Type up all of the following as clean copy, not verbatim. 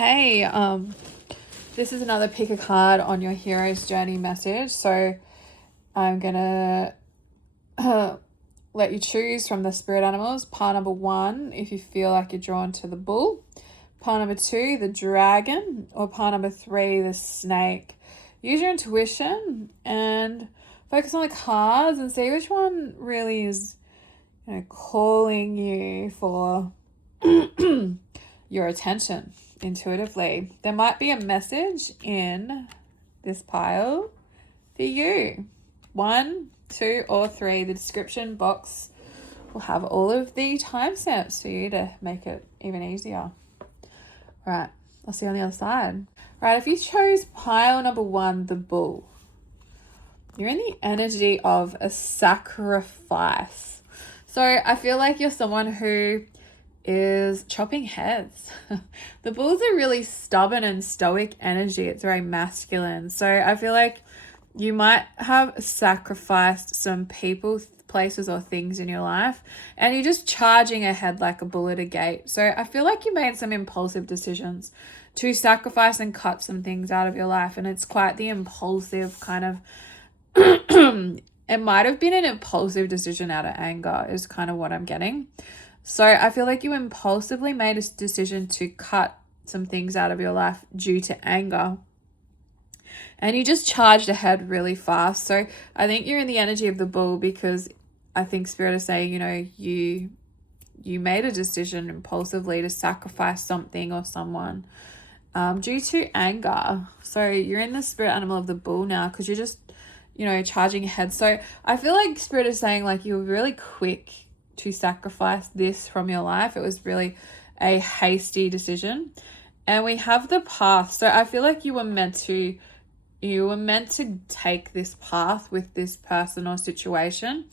Okay, this is another pick a card on your hero's journey message. So I'm gonna let you choose from the spirit animals. Pile number 1, if you feel like you're drawn to the bull. Pile number 2, the dragon, or pile number 3, the snake. Use your intuition and focus on the cards and see which one really is, calling you for your attention intuitively. There might be a message in this pile for you. 1, 2, or 3. The description box will have all of the timestamps for you to make it even easier. All right, I'll see you on the other side. All right, if you chose pile number 1, the bull, you're in the energy of a sacrifice. So I feel like you're someone who is chopping heads. The bull's a really stubborn and stoic energy. It's very masculine. So I feel like you might have sacrificed some people, places, or things in your life, and you're just charging ahead like a bull at a gate. So I feel like you made some impulsive decisions to sacrifice and cut some things out of your life, and it's quite the impulsive kind of it might have been an impulsive decision out of anger is kind of what I'm getting. So I feel like you impulsively made a decision to cut some things out of your life due to anger. And you just charged ahead really fast. So I think you're in the energy of the bull because I think Spirit is saying, you made a decision impulsively to sacrifice something or someone due to anger. So you're in the spirit animal of the bull now because you're just, charging ahead. So I feel like Spirit is saying like you were really quick to sacrifice this from your life. It was really a hasty decision. And we have the path. So I feel like you were meant to take this path with this person or situation.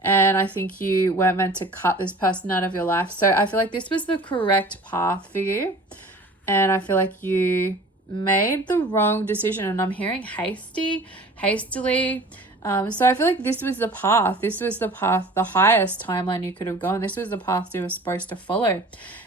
And I think you were meant to cut this person out of your life. So I feel like this was the correct path for you. And I feel like you made the wrong decision. And I'm hearing hastily. So I feel like this was the path. This was the path, the highest timeline you could have gone. This was the path you were supposed to follow.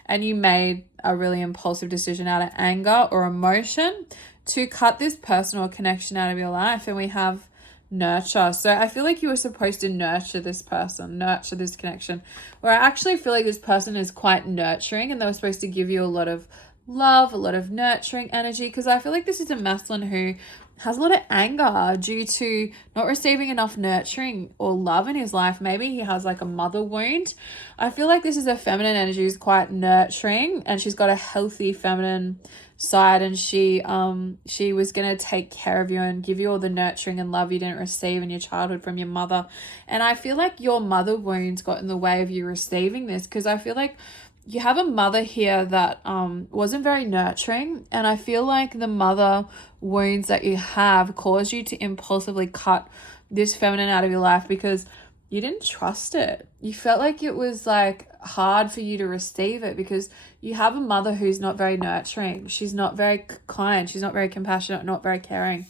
And you made a really impulsive decision out of anger or emotion to cut this personal connection out of your life. And we have nurture. So I feel like you were supposed to nurture this person, nurture this connection. Where I actually feel like this person is quite nurturing and they were supposed to give you a lot of love, a lot of nurturing energy, because I feel like this is a masculine who has a lot of anger due to not receiving enough nurturing or love in his life. Maybe he has like a mother wound. I feel like this is a feminine energy who's quite nurturing and she's got a healthy feminine side, and she was going to take care of you and give you all the nurturing and love you didn't receive in your childhood from your mother. And I feel like your mother wounds got in the way of you receiving this, because I feel like you have a mother here that wasn't very nurturing, and I feel like the mother wounds that you have caused you to impulsively cut this feminine out of your life because you didn't trust it. You felt like it was like hard for you to receive it because you have a mother who's not very nurturing. She's not very kind. She's not very compassionate, not very caring.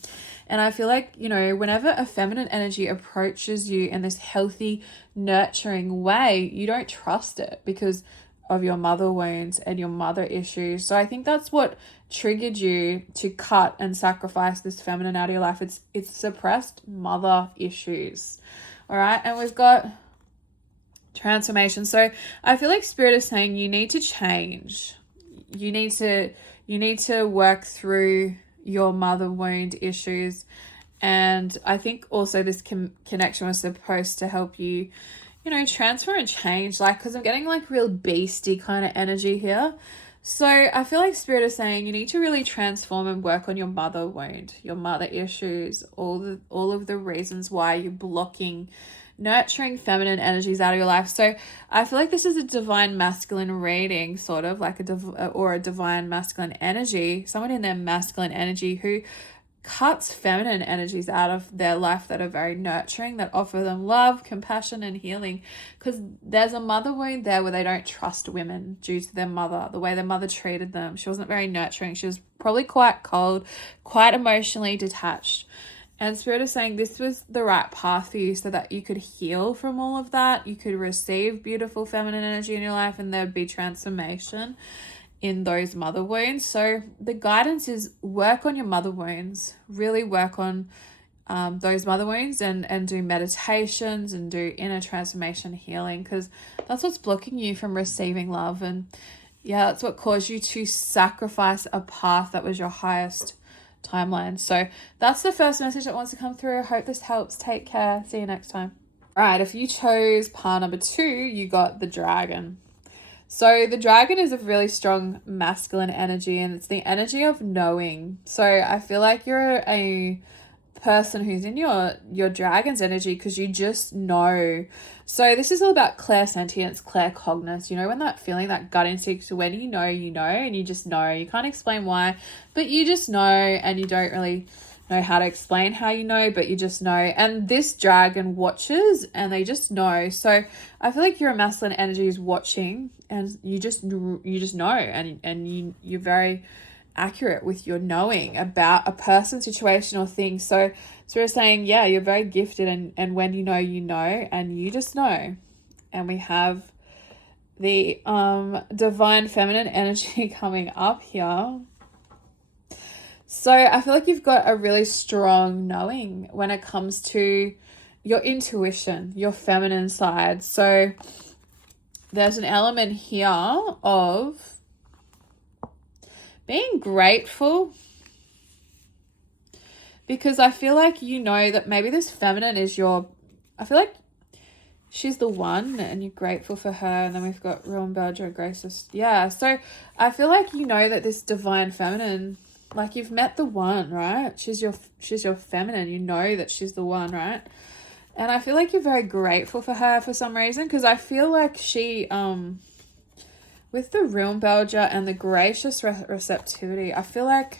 And I feel like, whenever a feminine energy approaches you in this healthy, nurturing way, you don't trust it because of your mother wounds and your mother issues. So I think that's what triggered you to cut and sacrifice this feminine out of your life. It's suppressed mother issues. All right. And we've got transformation. So I feel like Spirit is saying you need to change. You need to work through your mother wound issues. And I think also this connection was supposed to help you, transfer and change, because I'm getting real beastie kind of energy here. So I feel like Spirit is saying you need to really transform and work on your mother wound, your mother issues, all of the reasons why you're blocking nurturing feminine energies out of your life. So I feel like this is a divine masculine reading, sort of like a divine masculine energy, someone in their masculine energy who cuts feminine energies out of their life that are very nurturing, that offer them love, compassion, and healing. Because there's a mother wound there where they don't trust women due to their mother, the way their mother treated them. She wasn't very nurturing. She was probably quite cold, quite emotionally detached. And Spirit is saying this was the right path for you so that you could heal from all of that. You could receive beautiful feminine energy in your life and there'd be transformation. in those mother wounds. So the guidance is work on your mother wounds, really work on those mother wounds, and do meditations and do inner transformation healing, because that's what's blocking you from receiving love. And yeah, that's what caused you to sacrifice a path that was your highest timeline. So that's the first message that wants to come through. I hope this helps. Take care. See you next time. All right, if you chose pile number 2, you got the dragon. So the dragon is a really strong masculine energy, and it's the energy of knowing. So I feel like you're a person who's in your dragon's energy because you just know. So this is all about clairsentience, claircognizance. You know, when that feeling, that gut instinct, when you know, and you just know. You can't explain why, but you just know, and you don't really know how to explain how you know, but you just know. And this dragon watches, and they just know. So I feel like your masculine energy is watching, and you just know, and you're very accurate with your knowing about a person, situation, or thing. So we're saying, yeah, you're very gifted, and when you know, and you just know. And we have the divine feminine energy coming up here. So I feel like you've got a really strong knowing when it comes to your intuition, your feminine side. So there's an element here of being grateful, because I feel like you know that maybe this feminine is I feel like she's the one, and you're grateful for her. And then we've got Real Belger, Gracious. Yeah, so I feel like you know that this divine feminine, like you've met the one, right? She's your feminine. You know that she's the one, right? And I feel like you're very grateful for her for some reason, because I feel like she with the Realm Belger and the gracious receptivity, I feel like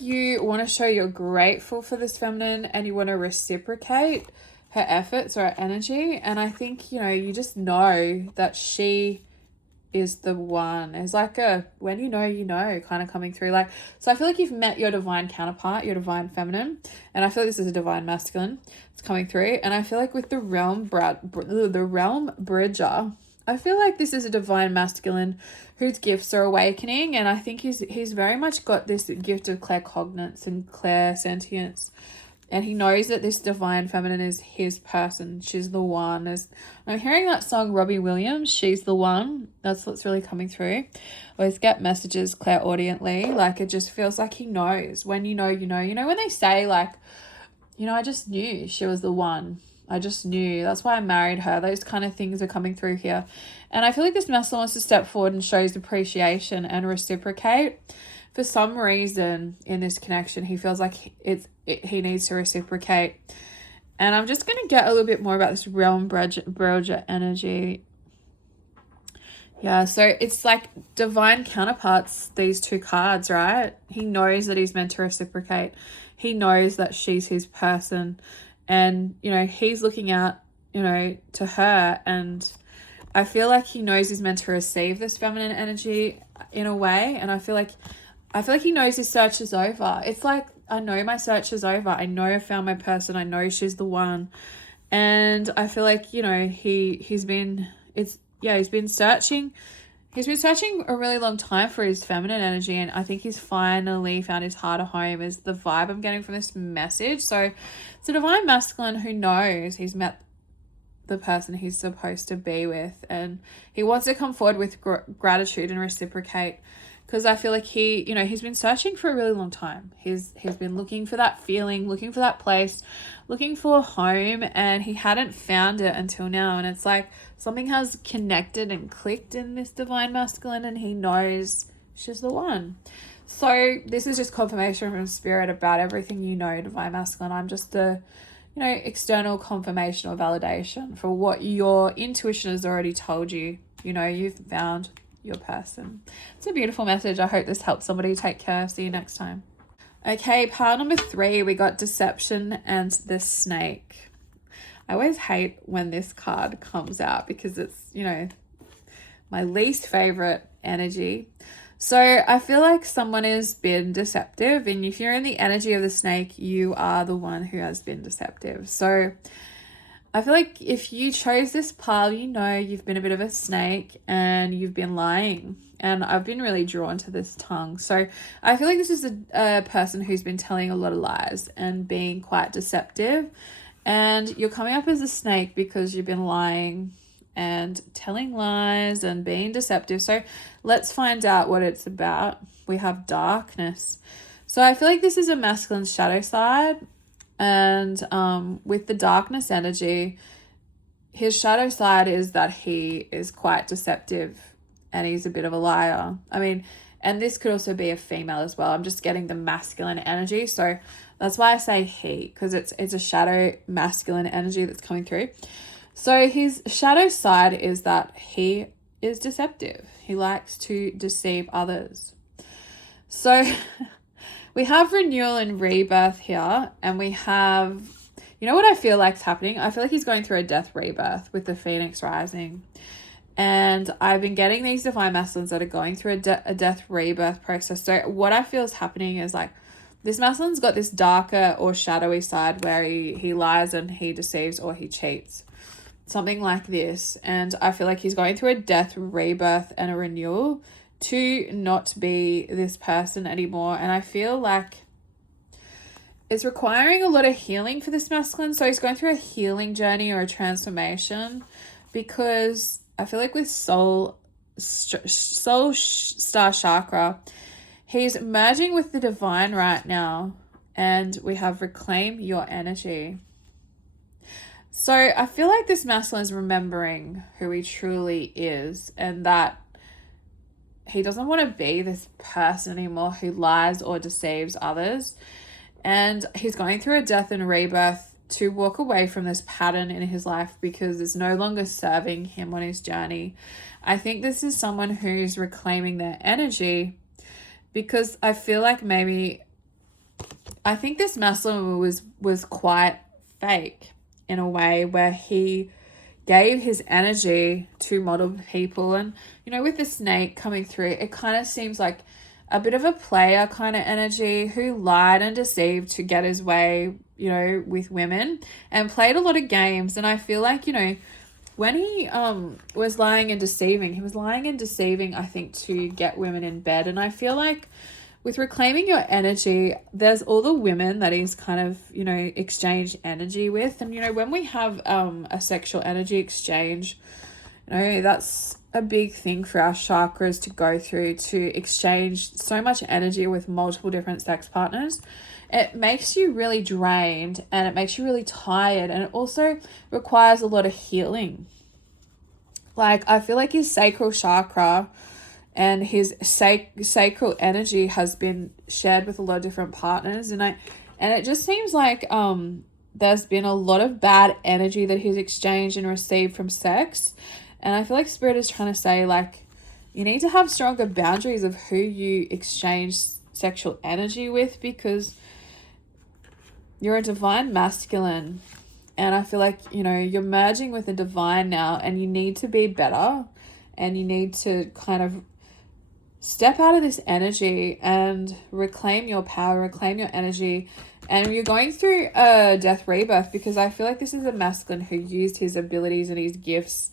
you want to show you're grateful for this feminine, and you want to reciprocate her efforts or her energy. And I think, you just know that she is the one. It's like a when you know kind of coming through. Like, so I feel like you've met your divine counterpart, your divine feminine, and I feel like this is a divine masculine. It's coming through. And I feel like with the realm bridger, I feel like this is a divine masculine whose gifts are awakening, and I think he's very much got this gift of claircognizance and clairsentience, and he knows that this divine feminine is his person. She's the one. I'm hearing that song, Robbie Williams, She's the One. That's what's really coming through. I always get messages clairaudiently. Like, it just feels like he knows. When you know. You know when they say, like, I just knew she was the one. I just knew. That's why I married her. Those kind of things are coming through here. And I feel like this masculine wants to step forward and shows appreciation and reciprocate. For some reason in this connection, he feels like he needs to reciprocate. And I'm just going to get a little bit more about this realm bridger energy. Yeah, so it's like divine counterparts, these two cards, right? He knows that he's meant to reciprocate. He knows that she's his person. And, he's looking out, to her. And I feel like he knows he's meant to receive this feminine energy in a way. And I feel like he knows his search is over. It's like, I know my search is over. I know I found my person. I know she's the one. And I feel like, he's been searching. He's been searching a really long time for his feminine energy, and I think he's finally found his heart at home is the vibe I'm getting from this message. So it's a divine masculine who knows he's met the person he's supposed to be with, and he wants to come forward with gratitude and reciprocate, because I feel like he's been searching for a really long time. He's been looking for that feeling, looking for that place, looking for a home, and he hadn't found it until now. And it's like something has connected and clicked in this divine masculine, and he knows she's the one. So this is just confirmation from spirit about everything divine masculine. I'm just a external confirmation or validation for what your intuition has already told you. You've found your person. It's a beautiful message. I hope this helps somebody. Take care. See you next time. Okay, pile number 3, we got deception and the snake. I always hate when this card comes out because it's, my least favorite energy. So I feel like someone has been deceptive, and if you're in the energy of the snake, you are the one who has been deceptive. So I feel like if you chose this path, you know you've been a bit of a snake and you've been lying. And I've been really drawn to this tongue. So I feel like this is a person who's been telling a lot of lies and being quite deceptive. And you're coming up as a snake because you've been lying and telling lies and being deceptive. So let's find out what it's about. We have darkness. So I feel like this is a masculine shadow side. And with the darkness energy, his shadow side is that he is quite deceptive and he's a bit of a liar. I mean, and this could also be a female as well. I'm just getting the masculine energy. So that's why I say he, because it's a shadow masculine energy that's coming through. So his shadow side is that he is deceptive. He likes to deceive others. So we have renewal and rebirth here, and we have, you know what I feel like is happening? I feel like he's going through a death rebirth with the Phoenix rising. And I've been getting these divine masculines that are going through a death rebirth process. So what I feel is happening is like this masculine's got this darker or shadowy side where he lies and he deceives or he cheats. Something like this. And I feel like he's going through a death rebirth and a renewal to not be this person anymore. And I feel like it's requiring a lot of healing for this masculine. So he's going through a healing journey or a transformation, because I feel like with soul star chakra, he's merging with the divine right now. And we have reclaim your energy. So I feel like this masculine is remembering who he truly is, and that he doesn't want to be this person anymore who lies or deceives others. And he's going through a death and rebirth to walk away from this pattern in his life because it's no longer serving him on his journey. I think this is someone who's reclaiming their energy, because I feel like I think this masculine was quite fake in a way, where he gave his energy to model people. And, you know, with the snake coming through, it kind of seems like a bit of a player kind of energy who lied and deceived to get his way, you know, with women, and played a lot of games. And I feel like, you know, when he was lying and deceiving, I think, to get women in bed. And I feel like with reclaiming your energy, there's all the women that he's kind of, you know, exchanged energy with. And, you know, when we have a sexual energy exchange, you know, that's a big thing for our chakras to go through, to exchange so much energy with multiple different sex partners. It makes you really drained and it makes you really tired, and it also requires a lot of healing. Like, I feel like his sacral chakra and his sacral energy has been shared with a lot of different partners, and it just seems like there's been a lot of bad energy that he's exchanged and received from sex. And I feel like Spirit is trying to say, like, you need to have stronger boundaries of who you exchange sexual energy with, because you're a divine masculine. And I feel like, you know, you're merging with the divine now, and you need to be better, and you need to kind of step out of this energy and reclaim your power, reclaim your energy. And you're going through a death rebirth, because I feel like this is a masculine who used his abilities and his gifts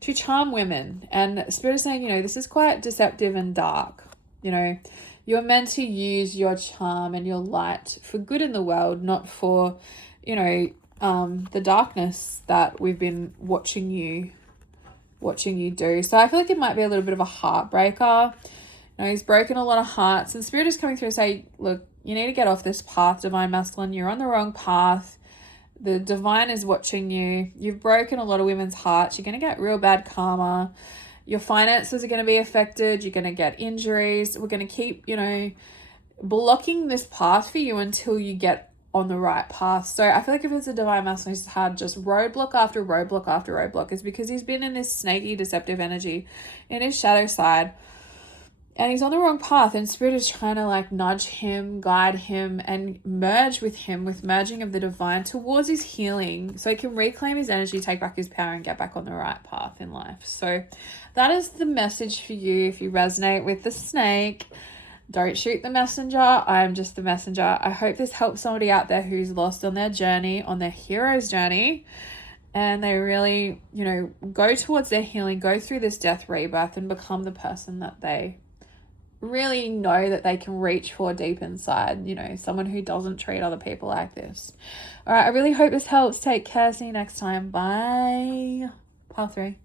to charm women. And Spirit is saying, you know, this is quite deceptive and dark. You know, you're meant to use your charm and your light for good in the world, not for, you know, the darkness that we've been watching you do. So I feel like it might be a little bit of a heartbreaker. You know, he's broken a lot of hearts, and Spirit is coming through to say, look, you need to get off this path, divine masculine. You're on the wrong path. The divine is watching you. You've broken a lot of women's hearts. You're going to get real bad karma. Your finances are going to be affected. You're going to get injuries. We're going to keep, you know, blocking this path for you until you get on the right path. So I feel like if it's a divine masculine who's had just roadblock after roadblock after roadblock, it's because he's been in this snaky, deceptive energy in his shadow side. And he's on the wrong path, and Spirit is trying to like nudge him, guide him, and merge with him, with merging of the divine towards his healing, so he can reclaim his energy, take back his power, and get back on the right path in life. So that is the message for you. If you resonate with the snake, don't shoot the messenger. I am just the messenger. I hope this helps somebody out there who's lost on their journey, on their hero's journey. and they really, you know, go towards their healing, go through this death rebirth and become the person that they really know that they can reach for deep inside, you know, someone who doesn't treat other people like this. All right, I really hope this helps. Take care. See you next time. Bye. Pile 3.